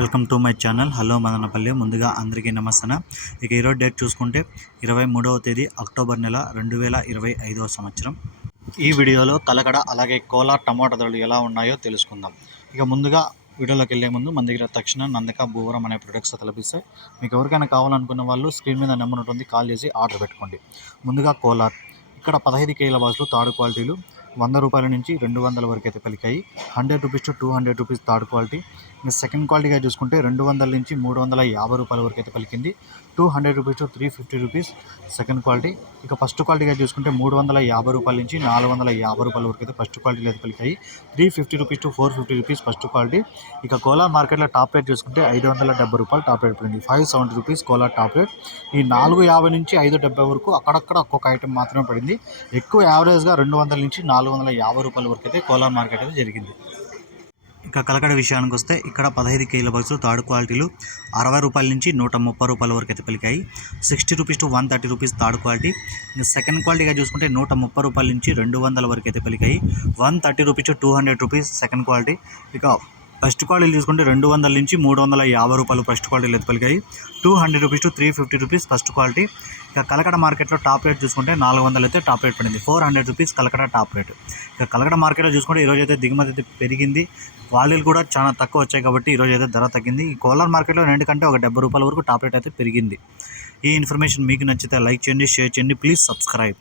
Welcome to my channel. Hello Madanapalle. ముందుగా అందరికీ నమస్తే ఇక ఈరోజు డేట్ చూసుకుంటే ఇరవై మూడవ తేదీ అక్టోబర్ నెల రెండు వేల ఇరవై ఐదవ సంవత్సరం. ఈ వీడియోలో కలకడ అలాగే కోలార్ టమాటా ధరలు ఎలా ఉన్నాయో తెలుసుకుందాం. ఇక ముందుగా వీడియోలోకి వెళ్ళే ముందు మన దగ్గర తక్షణ నందక భూవరం అనే ప్రొడక్ట్స్ తలపిస్తే మీకు ఎవరికైనా కావాలనుకున్న వాళ్ళు స్క్రీన్ మీద నెంబర్ ఉంటుంది కాల్ చేసి ఆర్డర్ పెట్టుకోండి. ముందుగా కోలార్ ఇక్కడ పదహైదు కేజీల బాక్సులు తాడు క్వాలిటీలు వంద రూపాయల నుంచి రెండు వందల వరకు అయితే పలికాయి. Hundred rupees to two hundred rupees third quality. ఇంకా సెకండ్ క్వాలిటీగా చూసుకుంటే రెండు వందల నుంచి మూడు వందల యాభై రూపాయల వరకు అయితే పలికింది. Two hundred rupees to three fifty rupees second quality. ఇక ఫస్ట్ క్వాలిటీగా చూసుకుంటే మూడు వందల యాభై రూపాయల నుంచి నాలుగు వందల యాభై రూపాయల వరకు అయితే ఫస్ట్ క్వాలిటీలో అయితే పలికాయి. Three fifty rupees to four fifty rupees first quality. ఇక కోలా మార్కెట్లో టాప్ రేట్ చూసుకుంటే ఐదు వందల డెబ్బై రూపాయలు టాప్ రేట్ పడింది five seventy rupees Kola top rate. ఈ నాలుగు యాభై నుంచి ఐదు డెబ్బై వరకు అక్కడక్కడ ఒక్కొక్క ఐటెం మాత్రమే పడింది. ఎక్కువ యావరేజ్గా రెండు వందల నుంచి నాలుగు నాలుగు వందల యాభై రూపాయల వరకు అయితే కోలార్ మార్కెట్ అయితే జరిగింది. ఇక కలకడ విషయానికి వస్తే ఇక్కడ పదహైదు కేజీల బాక్సులు థర్డ్ క్వాలిటీలు అరవై రూపాయల నుంచి నూట ముప్పై రూపాయల వరకు అయితే పలికాయి sixty rupees to one thirty rupees third quality. ఇంకా సెకండ్ క్వాలిటీగా చూసుకుంటే నూట ముప్పై రూపాయల నుంచి రెండు వందల వరకు అయితే పలికాయి one thirty rupees to two hundred rupees second quality. ఇక ఫస్ట్ క్వాలిటీ చూసుకుంటే రెండు వందల నుంచి మూడు వందల యాభై రూపాయలు ఫస్ట్ క్వాలిటీలు అయితే పలికాయి. Two hundred rupees to three fifty rupees first quality. ఇక కలకడ మార్కెట్లో టాప్ రేట్ చూసుకుంటే నాలుగు వందలు అయితే టాప్ రేట్ పడింది. Four hundred rupees Kalakada top rate. ఇక కలకడ మార్కెట్లో చూసుకుంటే ఈరోజు అయితే దిగుమతి అయితే పెరిగింది. క్వాలిటీలు కూడా చాలా తక్కువ వచ్చాయి కాబట్టి ఈరోజు అయితే ధర తగ్గింది. ఈ కోలార్ మార్కెట్లో రెండు కంటే ఒక డెబ్బై రూపాయల వరకు టాప్ రేట్ అయితే పెరిగింది. ఈ ఇన్ఫర్మేషన్ మీకు నచ్చితే లైక్ చేయండి షేర్ చేయండి. Please subscribe.